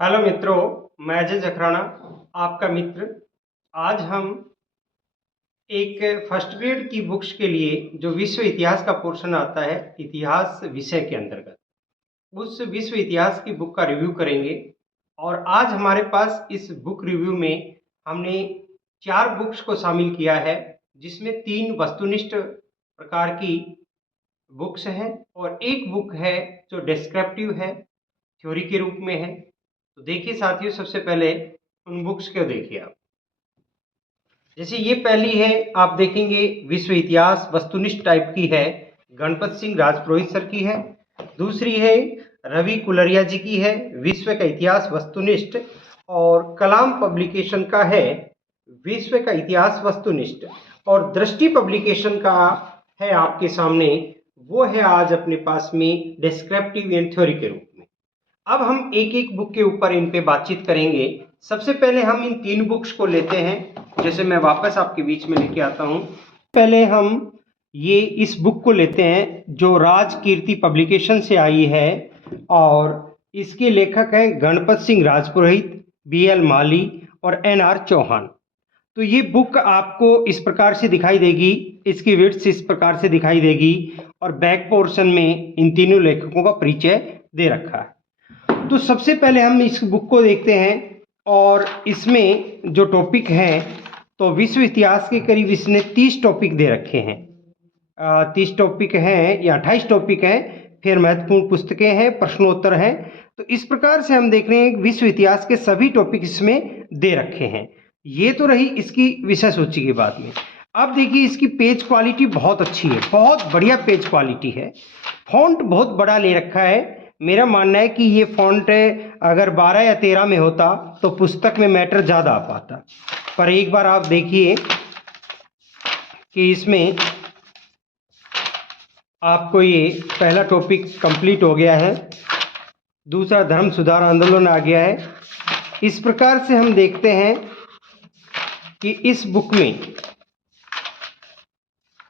Hello मित्रों, मैं अजय जखराना आपका मित्र। आज हम एक फर्स्ट ग्रेड की बुक्स के लिए जो विश्व इतिहास का पोर्शन आता है इतिहास विषय के अंतर्गत, उस विश्व इतिहास की बुक का रिव्यू करेंगे। और आज हमारे पास इस बुक रिव्यू में हमने 4 बुक्स को शामिल किया है, जिसमें 3 वस्तुनिष्ठ प्रकार की बुक्स हैं और एक बुक है जो डिस्क्रिप्टिव है, थ्योरी के रूप में है। तो देखिए साथियों, सबसे पहले उन बुक्स को देखिए आप। जैसे ये पहली है, आप देखेंगे विश्व इतिहास वस्तुनिष्ठ टाइप की है, गणपत सिंह राजपुरोहित सर की है। दूसरी है रवि कुलरिया जी की है, विश्व का इतिहास वस्तुनिष्ठ। और कलाम पब्लिकेशन का है विश्व का इतिहास वस्तुनिष्ठ। और दृष्टि पब्लिकेशन का है आपके सामने, वो है आज अपने पास में डिस्क्रिप्टिव एंड थ्योरी के रूप में। अब हम एक एक बुक के ऊपर इन पे बातचीत करेंगे। सबसे पहले हम इन 3 बुक्स को लेते हैं, जैसे मैं वापस आपके बीच में लेके आता हूं। पहले हम ये इस बुक को लेते हैं जो राजकीर्ति पब्लिकेशन से आई है, और इसके लेखक हैं गणपत सिंह राजपुरोहित, BL माली और NR चौहान। तो ये बुक आपको इस प्रकार से दिखाई देगी, इसकी विड्थ इस प्रकार से दिखाई देगी, और बैक पोर्शन में इन तीनों लेखकों का परिचय दे रखा है। तो सबसे पहले हम इस बुक को देखते हैं, और इसमें जो टॉपिक हैं तो विश्व इतिहास के करीब इसने 30 टॉपिक दे रखे हैं। 30 टॉपिक हैं या 28 टॉपिक हैं, फिर महत्वपूर्ण पुस्तकें हैं, प्रश्नोत्तर हैं। तो इस प्रकार से हम देख रहे हैं विश्व इतिहास के सभी टॉपिक इसमें दे रखे हैं। ये तो रही इसकी विषय सूची की बात में। अब देखिए इसकी पेज क्वालिटी बहुत अच्छी है, बहुत बढ़िया पेज क्वालिटी है। फॉन्ट बहुत बड़ा ले रखा है। मेरा मानना है कि ये फॉन्ट अगर 12 या 13 में होता तो पुस्तक में मैटर ज़्यादा आ पाता। पर एक बार आप देखिए कि इसमें आपको ये पहला टॉपिक कंप्लीट हो गया है, दूसरा धर्म सुधार आंदोलन आ गया है। इस प्रकार से हम देखते हैं कि इस बुक में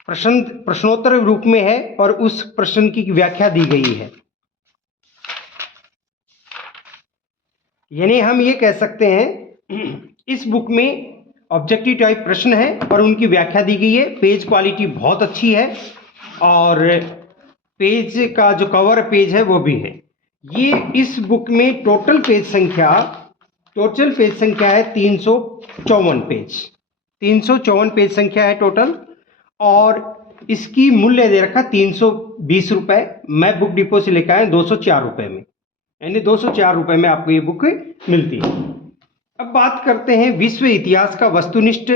प्रश्नोत्तर रूप में है और उस प्रश्न की व्याख्या दी गई है। यानी हम ये कह सकते हैं इस बुक में ऑब्जेक्टिव टाइप प्रश्न है और उनकी व्याख्या दी गई है। पेज क्वालिटी बहुत अच्छी है, और पेज का जो कवर पेज है वो भी है। ये इस बुक में टोटल पेज संख्या है 354 पेज। 354 पेज संख्या है टोटल, और इसकी मूल्य दे रखा 320 रुपये। मैं बुक डिपो से लेकर आया 204 रुपये में, यानी 204 रुपये में आपको ये बुक मिलती है। अब बात करते हैं विश्व इतिहास का वस्तुनिष्ठ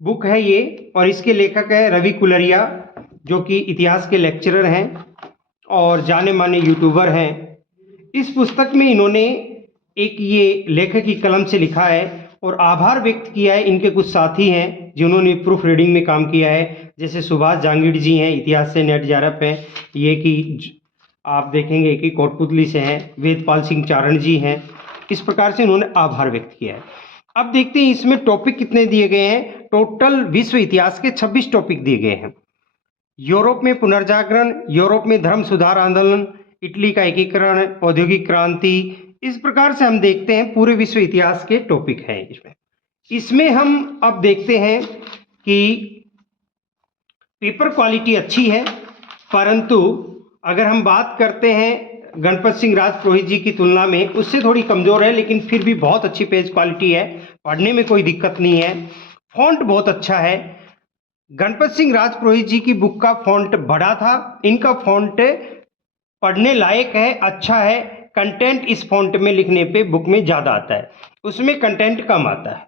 बुक है ये, और इसके लेखक है रवि कुलरिया, जो कि इतिहास के लेक्चरर हैं और जाने माने यूट्यूबर हैं। इस पुस्तक में इन्होंने एक ये लेखक की कलम से लिखा है और आभार व्यक्त किया है। इनके कुछ साथी हैं जिन्होंने प्रूफ रीडिंग में काम किया है, जैसे सुभाष जांगीड़ जी हैं, इतिहास से नेट जारप हैं, ये कि आप देखेंगे कि कोटपुतली से हैं, वेदपाल सिंह चारण जी हैं। इस प्रकार से उन्होंने आभार व्यक्त किया है। अब देखते हैं इसमें टॉपिक कितने दिए गए हैं। टोटल विश्व इतिहास के 26 टॉपिक दिए गए हैं। यूरोप में पुनर्जागरण, यूरोप में धर्म सुधार आंदोलन, इटली का एकीकरण, औद्योगिक क्रांति। इस प्रकार से हम देखते हैं पूरे विश्व इतिहास के टॉपिक हैं इसमें हम अब देखते हैं कि पेपर क्वालिटी अच्छी है, परंतु अगर हम बात करते हैं गणपत सिंह राजपुरोहित जी की तुलना में, उससे थोड़ी कमज़ोर है, लेकिन फिर भी बहुत अच्छी पेज क्वालिटी है, पढ़ने में कोई दिक्कत नहीं है। फॉन्ट बहुत अच्छा है। गणपत सिंह राजपुरोहित जी की बुक का फॉन्ट बड़ा था, इनका फॉन्ट पढ़ने लायक है, अच्छा है। कंटेंट इस फॉन्ट में लिखने पे बुक में ज़्यादा आता है, उसमें कंटेंट कम आता है।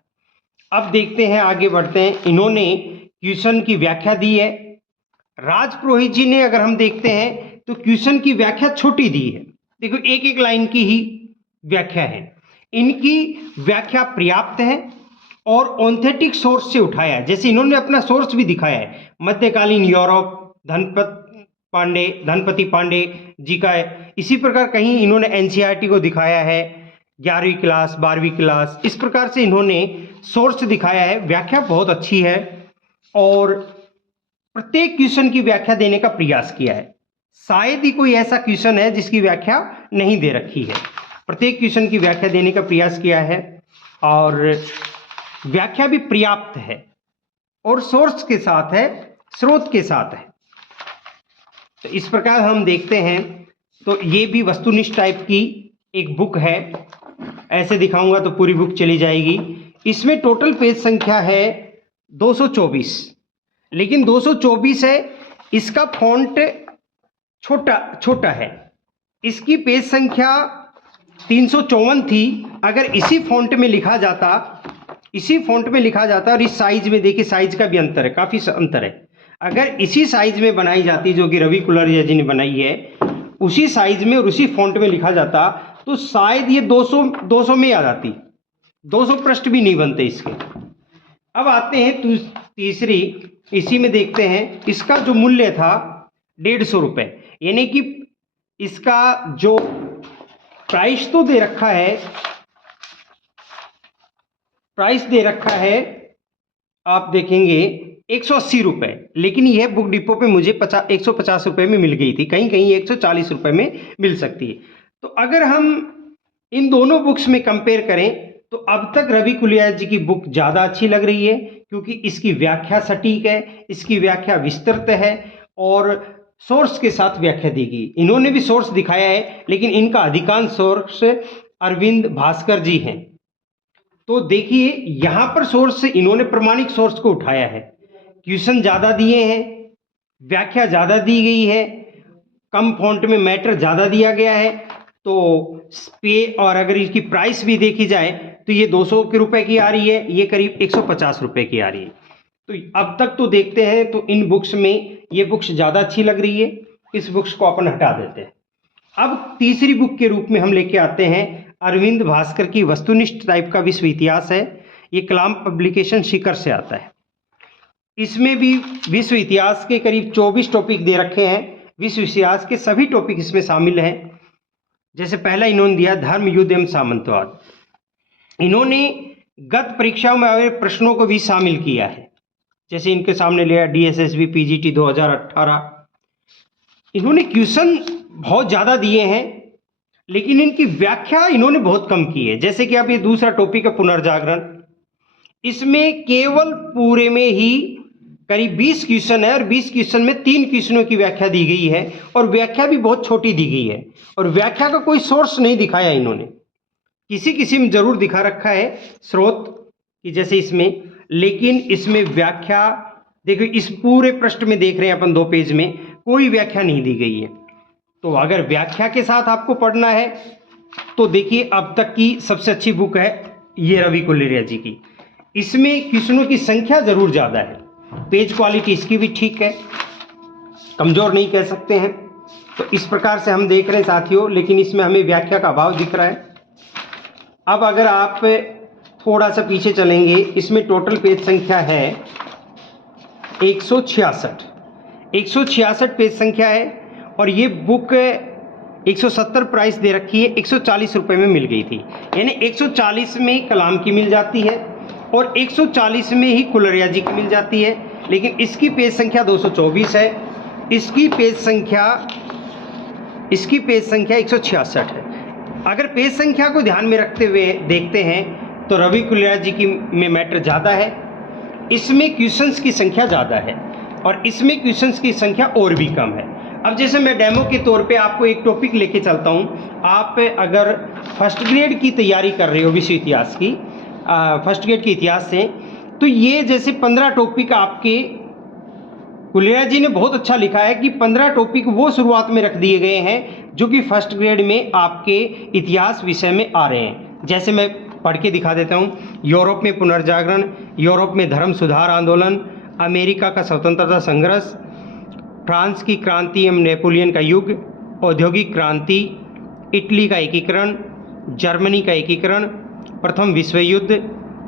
अब देखते हैं, आगे बढ़ते हैं। इन्होंने क्वेश्चन की व्याख्या दी है। राजपुरोहित जी ने अगर हम देखते हैं तो क्वेश्चन की व्याख्या छोटी दी है। देखो एक एक लाइन की ही व्याख्या है, इनकी व्याख्या पर्याप्त है और ऑथेंटिक सोर्स से उठाया है। जैसे इन्होंने अपना सोर्स भी दिखाया है, मध्यकालीन यूरोप, धनपति पांडे जी का है। इसी प्रकार कहीं इन्होंने NCERT को दिखाया है, 11वीं क्लास, 12वीं क्लास, इस प्रकार से इन्होंने सोर्स दिखाया है। व्याख्या बहुत अच्छी है और प्रत्येक क्वेश्चन की व्याख्या देने का प्रयास किया है। शायद ही कोई ऐसा क्वेश्चन है जिसकी व्याख्या नहीं दे रखी है। प्रत्येक क्वेश्चन की व्याख्या देने का प्रयास किया है और व्याख्या भी पर्याप्त है और सोर्स के साथ है, स्रोत के साथ है। तो इस प्रकार हम देखते हैं तो ये भी वस्तुनिष्ठ टाइप की एक बुक है। ऐसे दिखाऊंगा तो पूरी बुक चली जाएगी। इसमें टोटल पेज संख्या है 224, लेकिन 224 है, इसका फॉन्ट छोटा है। इसकी पेज संख्या 354 थी। अगर इसी फॉन्ट में लिखा जाता और इस साइज में देखिए, साइज का भी अंतर है, काफ़ी अंतर है। अगर इसी साइज में बनाई जाती जो कि रवि कुलरिया जी ने बनाई है, उसी साइज में और उसी फॉन्ट में लिखा जाता तो शायद ये 200 में आ जाती। 200 पृष्ठ भी नहीं बनते इसके। अब आते हैं तीसरी, इसी में देखते हैं। इसका जो मूल्य था 150 रुपये, यानी कि इसका जो प्राइस तो दे रखा है, प्राइस दे रखा है आप देखेंगे 180 रुपये, लेकिन यह बुक डिपो पे मुझे 150 रुपये में मिल गई थी। कहीं कहीं 140 रुपये में मिल सकती है। तो अगर हम इन दोनों बुक्स में कंपेयर करें तो अब तक रवि कुलिया जी की बुक ज़्यादा अच्छी लग रही है, क्योंकि इसकी व्याख्या सटीक है, इसकी व्याख्या विस्तृत है और सोर्स के साथ व्याख्या दी गई। इन्होंने भी सोर्स दिखाया है, लेकिन इनका अधिकांश सोर्स अरविंद भास्कर जी हैं। तो देखिए यहाँ पर सोर्स इन्होंने प्रमाणिक सोर्स को उठाया है, क्वेश्चन ज़्यादा दिए हैं, व्याख्या ज़्यादा दी गई है, कम फॉन्ट में मैटर ज़्यादा दिया गया है। तो और अगर इसकी प्राइस भी देखी जाए तो ये 200 के रुपए की आ रही है, ये करीब 150 रुपए की आ रही है। तो अब तक तो देखते हैं तो इन बुक्स में ये बुक्स ज़्यादा अच्छी लग रही है, इस बुक्स को अपन हटा देते हैं। अब तीसरी बुक के रूप में हम लेके आते हैं अरविंद भास्कर की वस्तुनिष्ठ टाइप का विश्व इतिहास है। ये कलाम पब्लिकेशन शिखर से आता है। इसमें भी विश्व इतिहास के करीब 24 टॉपिक दे रखे हैं। विश्व इतिहास के सभी टॉपिक इसमें शामिल हैं। जैसे पहला इन्होंने दिया धर्म, युद्ध एवं सामंतवाद। इन्होंने गत परीक्षाओं में आए प्रश्नों को भी शामिल किया है। जैसे इनके सामने लिया DSSB PGT 2018। इन्होंने क्वेश्चन बहुत ज़्यादा दिए हैं, लेकिन इनकी व्याख्या इन्होंने बहुत कम की है। जैसे कि अब ये दूसरा टॉपिक है पुनर्जागरण। इसमें केवल पूरे में ही करीब 20 क्वेश्चन है और 20 क्वेश्चन में 3 क्वेश्चनों की व्याख्या दी गई है और व्याख्या भी बहुत छोटी दी गई है और व्याख्या का कोई सोर्स नहीं दिखाया इन्होंने। किसी में जरूर दिखा रखा है स्रोत कि जैसे इसमें, लेकिन इसमें व्याख्या देखो, इस पूरे पृष्ठ में देख रहे हैं अपन 2 पेज में कोई व्याख्या नहीं दी गई है। तो अगर व्याख्या के साथ आपको पढ़ना है तो देखिए अब तक की सबसे अच्छी बुक है ये रवि कुलरिया जी की। इसमें क्वेश्चनों की संख्या जरूर ज़्यादा है, पेज क्वालिटी इसकी भी ठीक है, कमज़ोर नहीं कह सकते हैं। तो इस प्रकार से हम देख रहे हैं साथियों, लेकिन इसमें हमें व्याख्या का अभाव दिख रहा है। अब अगर आप थोड़ा सा पीछे चलेंगे, इसमें टोटल पेज संख्या है 166 पेज संख्या है और ये बुक 170 प्राइस दे रखी है, 140 रुपये में मिल गई थी। यानी 140 में कलाम की मिल जाती है और 140 में ही कुलरिया जी की मिल जाती है। लेकिन इसकी पेज संख्या 224 है, इसकी पेज संख्या 166 है। अगर पेज संख्या को ध्यान में रखते हुए देखते हैं तो रवि कुलरिया जी की में मैटर ज़्यादा है, इसमें क्वेश्चंस की संख्या ज़्यादा है और इसमें क्वेश्चंस की संख्या और भी कम है। अब जैसे मैं डेमो के तौर पे आपको एक टॉपिक लेके चलता हूँ। आप अगर फर्स्ट ग्रेड की तैयारी कर रहे हो विश्व इतिहास की, फर्स्ट ग्रेड के इतिहास से, तो ये जैसे 15 टॉपिक आपके कुलरिया जी ने बहुत अच्छा लिखा है कि 15 टॉपिक वो शुरुआत में रख दिए गए हैं जो कि फर्स्ट ग्रेड में आपके इतिहास विषय में आ रहे हैं। जैसे मैं पढ़ के दिखा देता हूँ। यूरोप में पुनर्जागरण, यूरोप में धर्म सुधार आंदोलन, अमेरिका का स्वतंत्रता संघर्ष, फ्रांस की क्रांति एवं नेपोलियन का युग, औद्योगिक क्रांति, इटली का एकीकरण, जर्मनी का एकीकरण, प्रथम विश्व युद्ध,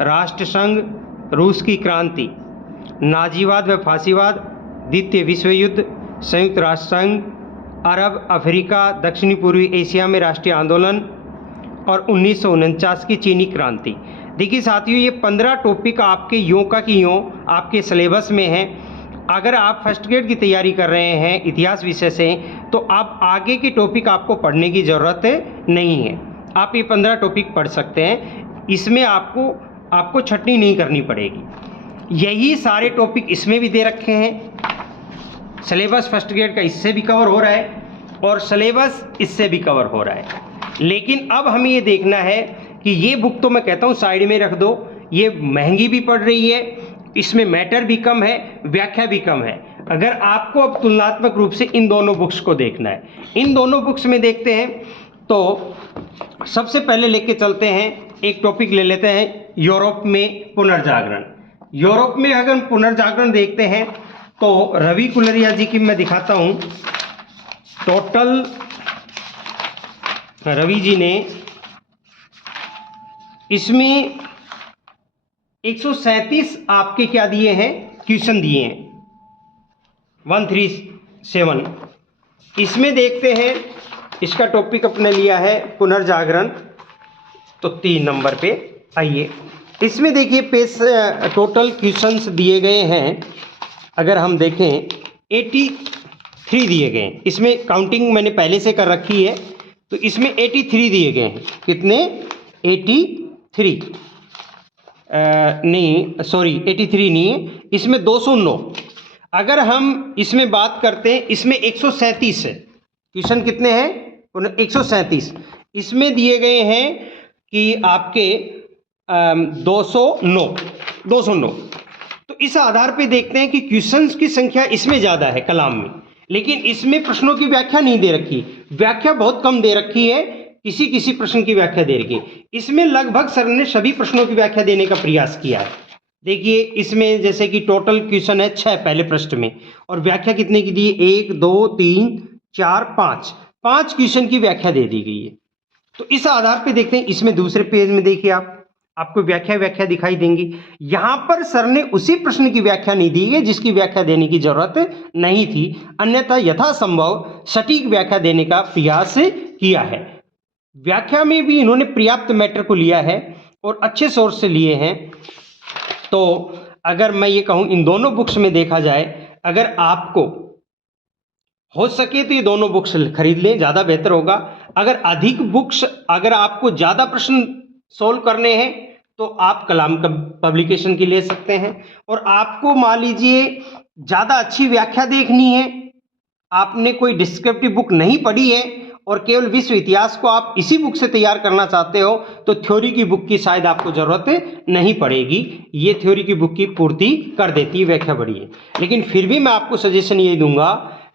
राष्ट्रसंघ, रूस की क्रांति, नाजीवाद व फांसीवाद, द्वितीय विश्व युद्ध, संयुक्त राष्ट्र संघ, अरब, अफ्रीका, दक्षिणी पूर्वी एशिया में राष्ट्रीय आंदोलन और 1949 की चीनी क्रांति। देखिए साथियों, ये 15 टॉपिक आपके यों का कि यों आपके सिलेबस में हैं। अगर आप फर्स्ट ग्रेड की तैयारी कर रहे हैं इतिहास विषय से, तो आप आगे के टॉपिक आपको पढ़ने की ज़रूरत नहीं है। आप ये 15 टॉपिक पढ़ सकते हैं, इसमें आपको छटनी नहीं करनी पड़ेगी। यही सारे टॉपिक इसमें भी दे रखे हैं। सिलेबस फर्स्ट ग्रेड का इससे भी कवर हो रहा है और सिलेबस इससे भी कवर हो रहा है। लेकिन अब हमें ये देखना है कि ये बुक तो मैं कहता हूँ साइड में रख दो, ये महंगी भी पड़ रही है, इसमें मैटर भी कम है, व्याख्या भी कम है। अगर आपको अब तुलनात्मक रूप से इन दोनों बुक्स को देखना है, इन दोनों बुक्स में देखते हैं तो सबसे पहले लेके चलते हैं, एक टॉपिक ले लेते हैं यूरोप में पुनर्जागरण। यूरोप में अगर पुनर्जागरण देखते हैं तो रवि कुलरिया जी की मैं दिखाता हूँ। टोटल रवि जी ने इसमें 137 आपके क्या दिए हैं, क्वेश्चन दिए हैं, 137। इसमें देखते हैं, इसका टॉपिक अपने लिया है पुनर्जागरण, तो 3 नंबर पे आइए। इसमें देखिए पेज टोटल क्वेश्चंस दिए गए हैं, अगर हम देखें 83 दिए गए हैं। इसमें काउंटिंग मैंने पहले से कर रखी है, तो इसमें 83 दिए गए हैं। कितने? 83 नहीं, सॉरी 83 नहीं है, इसमें 209। अगर हम इसमें बात करते हैं, इसमें 137 है क्वेश्चन। कितने हैं? 137। इसमें दिए गए हैं कि आपके 209। तो इस आधार पे देखते हैं कि क्वेश्चंस की संख्या इसमें ज़्यादा है कलाम में, लेकिन इसमें प्रश्नों की व्याख्या नहीं दे रखी, व्याख्या बहुत कम दे रखी है, किसी प्रश्न की व्याख्या दे रखी है। इसमें लगभग सर ने सभी प्रश्नों की व्याख्या देने का प्रयास किया है। देखिए इसमें जैसे कि टोटल क्वेश्चन है 6 पहले पृष्ठ में, और व्याख्या कितने की दी? 1 2 3 4 5 क्वेश्चन की व्याख्या दे दी गई है। तो इस आधार पे देखते हैं, इसमें दूसरे पेज में देखिए आपको व्याख्या दिखाई देंगी। यहां पर सर ने उसी प्रश्न की व्याख्या नहीं दी है जिसकी व्याख्या देने की जरूरत नहीं थी, अन्यथा यथासंभव सटीक व्याख्या देने का प्रयास किया है। व्याख्या में भी इन्होंने पर्याप्त मैटर को लिया है और अच्छे सोर्स से लिए हैं। तो अगर मैं ये कहूँ, इन दोनों बुक्स में देखा जाए, अगर आपको हो सके तो ये दोनों बुक्स खरीद लें, ज़्यादा बेहतर होगा। अगर अधिक बुक्स, अगर आपको ज़्यादा प्रश्न सोल्व करने हैं तो आप कलाम पब्लिकेशन की ले सकते हैं। और आपको मान लीजिए ज़्यादा अच्छी व्याख्या देखनी है, आपने कोई डिस्क्रिप्टिव बुक नहीं पढ़ी है और केवल विश्व इतिहास को आप इसी बुक से तैयार करना चाहते हो, तो थ्योरी की बुक की शायद आपको ज़रूरत नहीं पड़ेगी। ये थ्योरी की बुक की पूर्ति कर देती है, व्याख्या बड़ी है। लेकिन फिर भी मैं आपको सजेशन यही दूंगा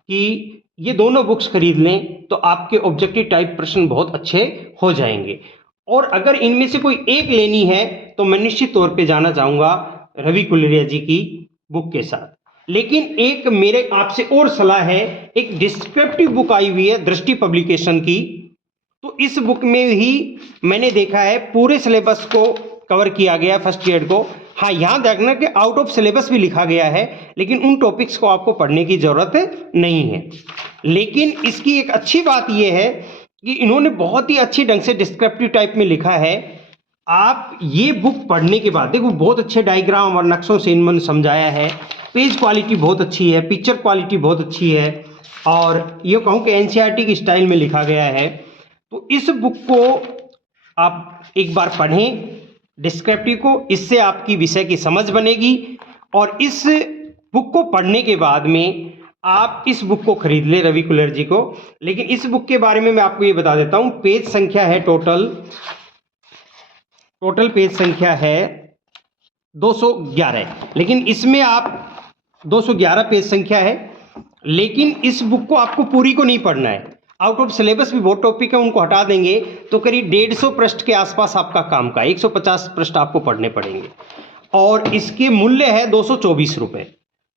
कि ये दोनों बुक्स खरीद लें, तो आपके ऑब्जेक्टिव टाइप प्रश्न बहुत अच्छे हो जाएंगे। और अगर इनमें से कोई एक लेनी है तो मैं निश्चित तौर पे जाना चाहूँगा रवि कुलरिया जी की बुक के साथ। लेकिन एक मेरे आपसे और सलाह है, एक डिस्क्रिप्टिव बुक आई हुई है दृष्टि पब्लिकेशन की, तो इस बुक में ही मैंने देखा है पूरे सिलेबस को कवर किया गया, फर्स्ट ग्रेड को। हाँ, यहाँ देखना कि आउट ऑफ सिलेबस भी लिखा गया है, लेकिन उन टॉपिक्स को आपको पढ़ने की ज़रूरत नहीं है। लेकिन इसकी एक अच्छी बात यह है कि इन्होंने बहुत ही अच्छी ढंग से डिस्क्रिप्टिव टाइप में लिखा है। आप ये बुक पढ़ने के बाद देखो, बहुत अच्छे डायग्राम और नक्शों से इन्होंने समझाया है, पेज क्वालिटी बहुत अच्छी है, पिक्चर क्वालिटी बहुत अच्छी है, और ये कहूँ कि एनसीईआरटी की स्टाइल में लिखा गया है। तो इस बुक को आप एक बार पढ़ें, डिस्क्रिप्टिव को, इससे आपकी विषय की समझ बनेगी। और इस बुक को पढ़ने के बाद में आप इस बुक को खरीद ले, रवि कुलर जी को। लेकिन इस बुक के बारे में मैं आपको ये बता देता हूँ, पेज संख्या है टोटल पेज संख्या है 211, लेकिन इसमें आप 211 पेज संख्या है, लेकिन इस बुक को आपको पूरी को नहीं पढ़ना है। आउट ऑफ सिलेबस भी बहुत टॉपिक है, उनको हटा देंगे तो करीब 150 पृष्ठ के आसपास आपका काम का 150 पृष्ठ आपको पढ़ने पड़ेंगे, और इसके मूल्य है 224 रुपये।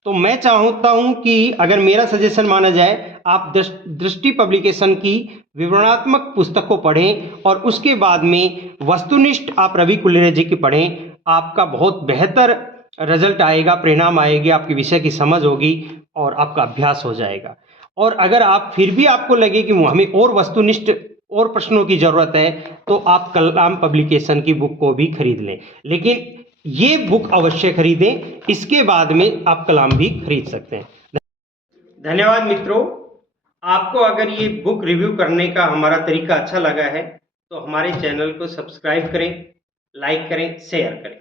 तो मैं चाहता हूं कि अगर मेरा सजेशन माना जाए, आप दृष्टि पब्लिकेशन की विवरणात्मक पुस्तक को पढ़ें और उसके बाद में वस्तुनिष्ठ आप रवि कुलरिया जी की पढ़ें। आपका बहुत बेहतर रिजल्ट आएगा, परिणाम आएगी, आपकी विषय की समझ होगी और आपका अभ्यास हो जाएगा। और अगर आप फिर भी आपको लगे कि हमें और वस्तुनिष्ठ और प्रश्नों की ज़रूरत है, तो आप कलाम पब्लिकेशन की बुक को भी खरीद लें। लेकिन ये बुक अवश्य खरीदें, इसके बाद में आप कलाम भी खरीद सकते हैं। धन्यवाद मित्रों। आपको अगर ये बुक रिव्यू करने का हमारा तरीका अच्छा लगा है तो हमारे चैनल को सब्सक्राइब करें, लाइक करें, शेयर करें।